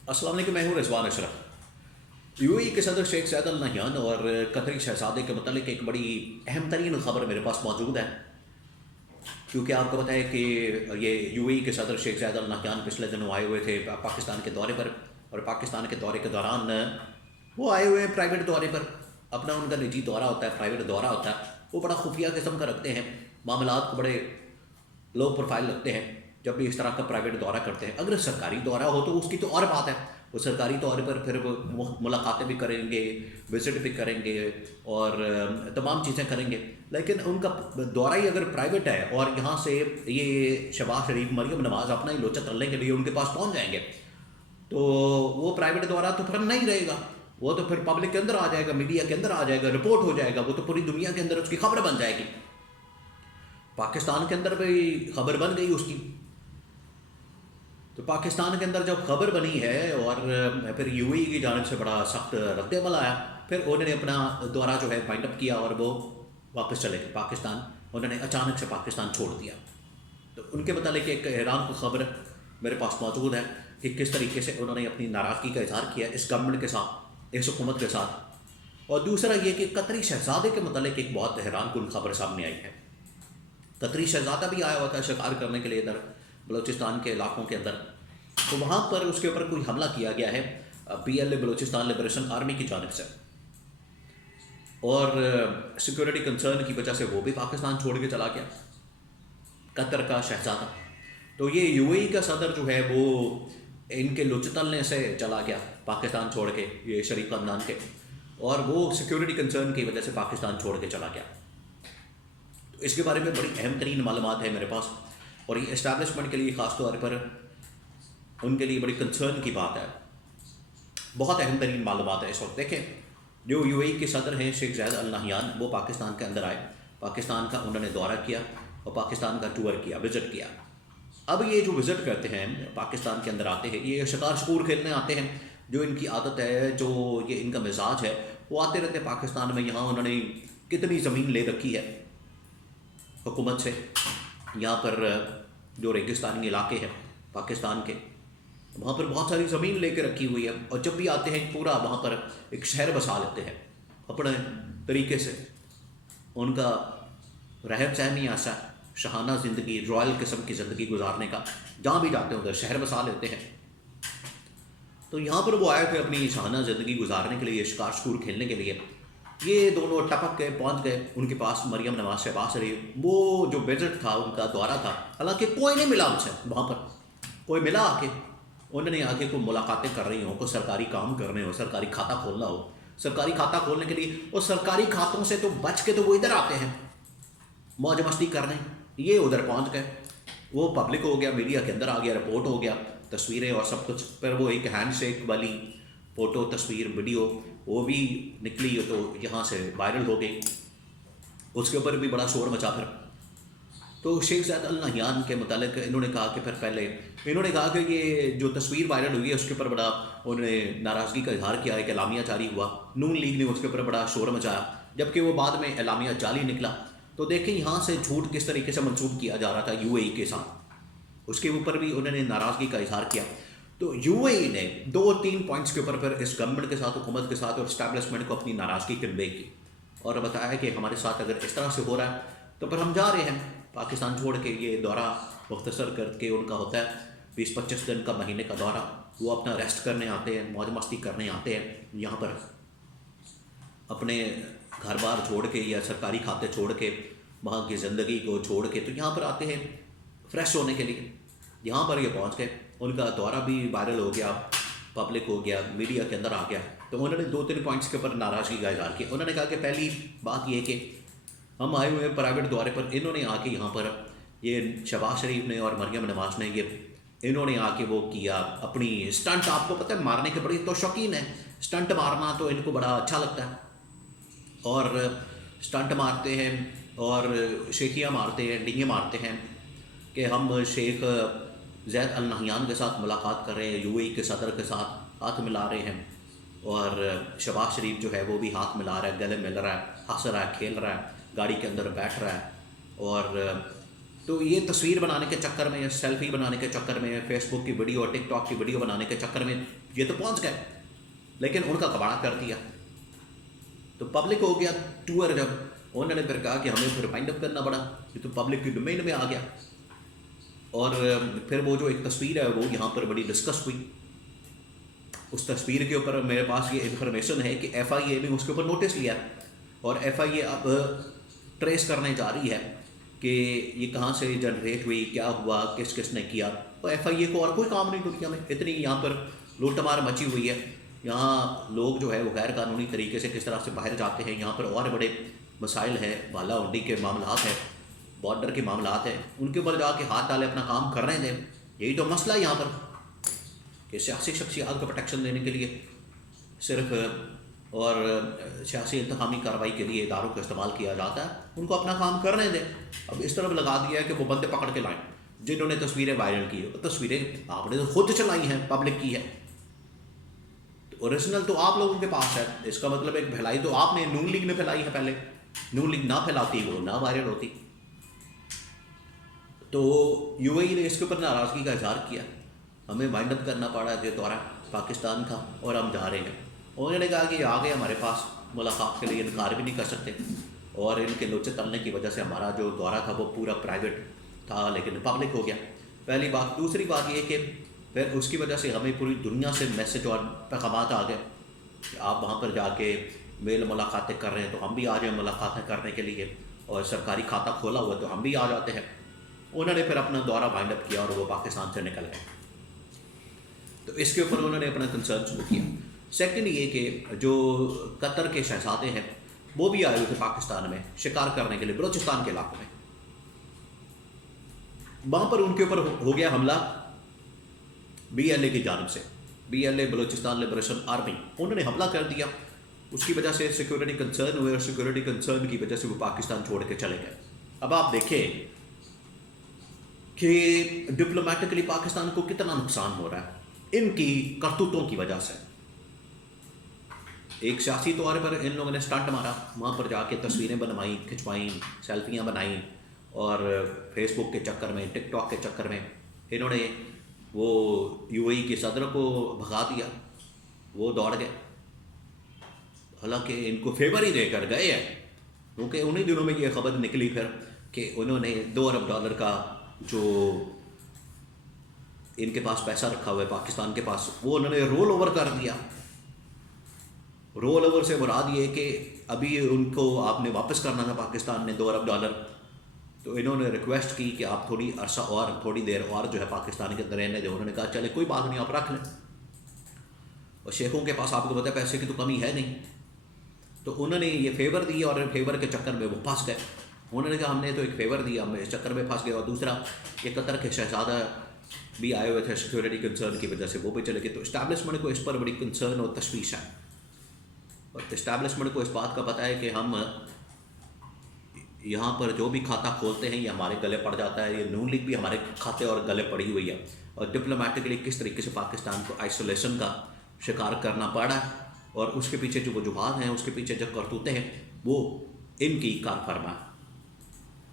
अस्सलाम वालेकुम, मैं हूँ रिजवान अशरफ। यूएई के सदर शेख ज़ैद अल नहयान और कतरी शहजादे के मतलब एक बड़ी अहम तरीन खबर मेरे पास मौजूद है। क्योंकि आपको पता है कि ये यूएई के सदर शेख ज़ैद अल नहयान पिछले दिनों आए हुए थे पाकिस्तान के दौरे पर। और पाकिस्तान के दौरे के दौरान वो आए हुए हैं प्राइवेट दौरे पर। अपना उनका निजी दौरा होता है, प्राइवेट दौरा होता है। वो बड़ा खुफिया किस्म का रखते हैं, मामलात को बड़े लो प्रोफाइल रखते हैं जब भी इस तरह का प्राइवेट दौरा करते हैं। अगर सरकारी दौरा हो तो उसकी तो और बात है। वो सरकारी तौर पर फिर वो मुलाकातें भी करेंगे, विजिट भी करेंगे और तमाम चीज़ें करेंगे। लेकिन उनका दौरा ही अगर प्राइवेट है और यहाँ से ये शहबाज शरीफ, मरियम नवाज़ अपना ही लोचा तलने के लिए उनके पास पहुँच जाएंगे, तो वो प्राइवेट दौरा तो फिर नहीं रहेगा। वो तो फिर पब्लिक के अंदर आ जाएगा, मीडिया के अंदर आ जाएगा, रिपोर्ट हो जाएगा। वो तो पूरी दुनिया के अंदर उसकी खबर बन जाएगी। पाकिस्तान के अंदर भी खबर बन गई उसकी। तो पाकिस्तान के अंदर जब खबर बनी है और फिर यूएई की जानिब से बड़ा सख्त रद्द-ए-अमल आया, फिर उन्होंने अपना दौरा जो है वाइंड अप किया और वो वापस चले गए पाकिस्तान। उन्होंने अचानक से पाकिस्तान छोड़ दिया। तो उनके मतलब एक हैरान कुन खबर मेरे पास मौजूद है कि किस तरीके से उन्होंने अपनी नाराज़गी का इजहार किया इस गवर्नमेंट के साथ, इस हुकूमत के साथ। और दूसरा ये कि कतरी शहजादे के मतलब एक बहुत हैरान कुन खबर सामने आई है। कतरी शहजादा भी आया हुआ था शिकार करने के लिए इधर बलूचिस्तान के इलाकों के अंदर। तो वहाँ पर उसके ऊपर कोई हमला किया गया है PLA बलूचिस्तान लिबरेशन आर्मी की जानिब से। और सिक्योरिटी कंसर्न की वजह से वो भी पाकिस्तान छोड़ के चला गया, कतर का शहजादा। तो ये यूएई का सदर जो है वो इनके लुचतलने से चला गया पाकिस्तान छोड़ के, ये शरीफ खानदान के। और वो सिक्योरिटी कंसर्न की वजह से पाकिस्तान छोड़ के चला गया। तो इसके बारे में बड़ी अहम तरीन मालूमात है मेरे पास। और ये इस्टेब्लिशमेंट के लिए ख़ास तौर पर उनके लिए बड़ी कंसर्न की बात है। बहुत अहम तरीन मालूमात है इस वक्त। देखें, जो यूएई के सदर हैं शेख ज़ैद अल नहयान, वो पाकिस्तान के अंदर आए, पाकिस्तान का उन्होंने दौरा किया और पाकिस्तान का टूर किया, विज़िट किया। अब ये जो विज़िट करते हैं पाकिस्तान के अंदर आते हैं, ये शिकार शकूर खेलने आते हैं। जो इनकी आदत है, जो ये इनका मिजाज है, वो आते रहते हैं पाकिस्तान में। यहाँ उन्होंने कितनी ज़मीन ले रखी है हुकूमत से। यहाँ पर जो रेगिस्तानी इलाके हैं पाकिस्तान के, वहाँ पर बहुत सारी ज़मीन लेके रखी हुई है। और जब भी आते हैं पूरा वहाँ पर एक शहर बसा लेते हैं अपने तरीके से। उनका रहन सहन ही ऐसा है, शाहाना ज़िंदगी, रॉयल किस्म की ज़िंदगी गुजारने का। जहाँ भी जाते हैं उधर शहर बसा लेते हैं। तो यहाँ पर वो आए थे अपनी शाहाना ज़िंदगी गुजारने के लिए, शिकार शकूर खेलने के लिए। ये दोनों टपक गए, पहुँच गए उनके पास, मरियम नवाज, शहबाज शरीफ। वो जो विजिट था, उनका दौरा था, हालांकि कोई नहीं मिला उनसे वहाँ पर। कोई मिला आके, उन्होंने आके कोई मुलाकातें कर रही हो, कोई सरकारी काम कर रहे हो, सरकारी खाता खोलना हो। सरकारी खाता खोलने के लिए, और सरकारी खातों से तो बच के तो वो इधर आते हैं मौज मस्ती करने। ये उधर पहुँच गए, वो पब्लिक हो गया, मीडिया के अंदर आ गया, रिपोर्ट हो गया, तस्वीरें और सब कुछ। फिर वो एक हैंड शेक वाली फ़ोटो, तस्वीर, वीडियो वो भी निकली, तो यहाँ से वायरल हो गई। उसके ऊपर भी बड़ा शोर मचा फिर। तो शेख ज़ैद अल नहयान के मुतालिक इन्होंने कहा कि फिर पहले इन्होंने कहा कि ये जो तस्वीर वायरल हुई है उसके ऊपर बड़ा उन्होंने नाराज़गी का इजहार किया, एक एलामिया जारी हुआ। नून लीग ने उसके ऊपर बड़ा शोर मचाया, जबकि वो बाद में एलामिया जाली निकला। तो देखें यहाँ से झूठ किस तरीके से मंसूब किया जा रहा था यूएई के साथ, उसके ऊपर भी उन्होंने नाराज़गी का इजहार किया। तो यूएई ने 2-3 पॉइंट्स के ऊपर फिर इस गवर्नमेंट के साथ, हुकूमत के साथ और इस्टेब्लिशमेंट को अपनी नाराज़गी कन्वे की और बताया कि हमारे साथ अगर इस तरह से हो रहा है तो फिर हम जा रहे हैं पाकिस्तान छोड़ के। ये दौरा मुख्तसर करके उनका होता है 20-25 दिन का, महीने का दौरा। वो अपना रेस्ट करने आते हैं, मौज मस्ती करने आते हैं यहाँ पर, अपने घर बार छोड़ के या सरकारी खाते छोड़ के, वहाँ की ज़िंदगी को छोड़ के, तो यहाँ पर आते हैं फ्रेश होने के लिए। यहाँ पर ये पहुँच गए, उनका दौरा भी वायरल हो गया, पब्लिक हो गया, मीडिया के अंदर आ गया। तो उन्होंने 2-3 पॉइंट्स के ऊपर नाराज़गी का इजहार किया। उन्होंने कहा कि पहली बात ये कि हम आए हुए हैं प्राइवेट दौरे पर। इन्होंने आके यहाँ पर, ये शहबाज शरीफ ने और मरियम नवाज ने, ये इन्होंने आके वो किया अपनी स्टंट। आपको पता है मारने के बड़े तो शौकीन है, स्टंट मारना तो इनको बड़ा अच्छा लगता है। और स्टंट मारते हैं और शेखियाँ मारते हैं, डींगे मारते हैं कि हम शेख ज़ैद अल नहयान के साथ मुलाकात कर रहे हैं, यूएई के सदर के साथ हाथ मिला रहे हैं। और शहबाज शरीफ जो है वो भी हाथ मिला रहा है, गले मिल रहा है, हंस रहा है, खेल रहा है, गाड़ी के अंदर बैठ रहा है। और तो ये तस्वीर बनाने के चक्कर में, सेल्फी बनाने के चक्कर में, फेसबुक की वीडियो, टिकटॉक की वीडियो बनाने के चक्कर में ये तो पहुंच गए, लेकिन उनका कबाड़ा कर दिया। तो पब्लिक हो गया टूर, जब उन्होंने फिर कहा कि हमें फिर वाइंड अप करना पड़ा, ये तो पब्लिक की डोमेन में आ गया। और फिर वो जो एक तस्वीर है वो यहाँ पर बड़ी डिस्कस हुई। उस तस्वीर के ऊपर मेरे पास ये इन्फॉर्मेशन है कि FIA ने उसके ऊपर नोटिस लिया और FIA अब ट्रेस करने जा रही है कि ये कहाँ से जनरेट हुई, क्या हुआ, किस किस ने किया। तो FIA को और कोई काम नहीं दुनिया में, इतनी यहाँ पर लूटमार मची हुई है। यहाँ लोग जो है वो गैर कानूनी तरीके से किस तरह से बाहर जाते हैं। यहाँ पर और बड़े मसाइल हैं, वाला उंडी के मामलात हैं, बॉर्डर के मामलात हैं, उनके ऊपर जाके हाथ डाले, अपना काम कर रहे हैं। यही तो मसला है यहाँ पर कि सियासी शख्सियात को प्रोटेक्शन देने के लिए सिर्फ और सियासी इंतकामी कार्रवाई के लिए इदारों का इस्तेमाल किया जाता है। उनको अपना काम करने दें। अब इस तरफ लगा दिया है कि वो बंदे पकड़ के लाएं जिन्होंने तस्वीरें वायरल की है। तस्वीरें आपने तो खुद चलाई हैं, पब्लिक की है, तो ओरिजिनल तो आप लोगों के पास है। इसका मतलब एक फैलाई तो आपने, नून लीग ने फैलाई है। पहले नून लीग ना फैलाती वो ना वायरल होती। तो UAE ने इसके ऊपर नाराज़गी का इजहार किया, हमें वाइंड अप करना पड़ा है दौरा पाकिस्तान का और हम जा रहे हैं। उन्होंने कहा कि आ गए हमारे पास, मुलाकात के लिए इनकार भी नहीं कर सकते, और इनके लोचे तलने की वजह से हमारा जो दौरा था वो पूरा प्राइवेट था लेकिन पब्लिक हो गया। पहली बात। दूसरी बात ये कि फिर उसकी वजह से हमें पूरी दुनिया से मैसेज और पैगामात आ गए कि आप वहाँ पर जाके मेल मुलाकातें कर रहे हैं तो हम भी आ जाएँ मुलाकातें करने के लिए, और सरकारी खाता खोला हुआ तो हम भी आ जाते हैं। उन्होंने फिर अपना दौरा वाइंड अप किया और वो पाकिस्तान से निकल गए। तो इसके ऊपर उन्होंने अपना कंसर्न शुरू किया। सेकंड ये कि जो कतर के शहजादे हैं वो भी आए हुए थे पाकिस्तान में शिकार करने के लिए, बलूचिस्तान के इलाकों में। वहाँ पर उनके ऊपर हो गया हमला BLA की जानिब से। BLA बलूचिस्तान लिबरेशन आर्मी, उन्होंने हमला कर दिया। उसकी वजह से सिक्योरिटी कंसर्न हुए और सिक्योरिटी कंसर्न की वजह से वो पाकिस्तान छोड़ के चले गए। अब आप देखें कि डिप्लोमेटिकली पाकिस्तान को कितना नुकसान हो रहा है इनकी करतूतों की वजह से। एक सियासी तौर पर इन लोगों ने स्टंट मारा, वहाँ पर जाके तस्वीरें बनवाई, खिंचवाई, सेल्फियाँ बनाई, और फेसबुक के चक्कर में, टिकटॉक के चक्कर में इन्होंने वो UAE के सदर को भगा दिया, वो दौड़ गए। हालांकि इनको फेवर ही देकर गए हैं, क्योंकि उन्हीं दिनों में ये खबर निकली फिर कि उन्होंने $2 अरब का जो इनके पास पैसा रखा हुआ है पाकिस्तान के पास, वो उन्होंने रोल ओवर कर दिया। रोल ओवर से मुराद ये कि अभी उनको आपने वापस करना था पाकिस्तान ने $2 अरब, तो इन्होंने रिक्वेस्ट की कि आप थोड़ी अरसा और थोड़ी देर और जो है पाकिस्तान के अंदर रहने दें। उन्होंने कहा चले कोई बात नहीं, आप रख लें। और शेखों के पास आपको पता है पैसे की तो कमी है नहीं, तो उन्होंने ये फेवर दी और फेवर के चक्कर में वो फंस गए। उन्होंने कहा हमने तो एक फेवर दिया, हम इस चक्कर में फंस गए। और दूसरा ये कतर के शहजादा भी आए हुए थे सिक्योरिटी कंसर्न की वजह से, वो भी चले गए। तो इस्टेब्लिशमेंट को इस पर बड़ी कंसर्न और तशवीश है, और इस्टेब्लिशमेंट को इस बात का पता है कि हम यहाँ पर जो भी खाता खोलते हैं ये हमारे गले पड़ जाता है। ये नून लीग भी हमारे खाते और गले पड़ी हुई है, और डिप्लोमेटिकली किस तरीके से पाकिस्तान को आइसोलेशन का शिकार करना पड़ा है, और उसके पीछे जो वजूहात हैं, उसके पीछे जो करतूतें हैं, वो इनकी कार फरमा है।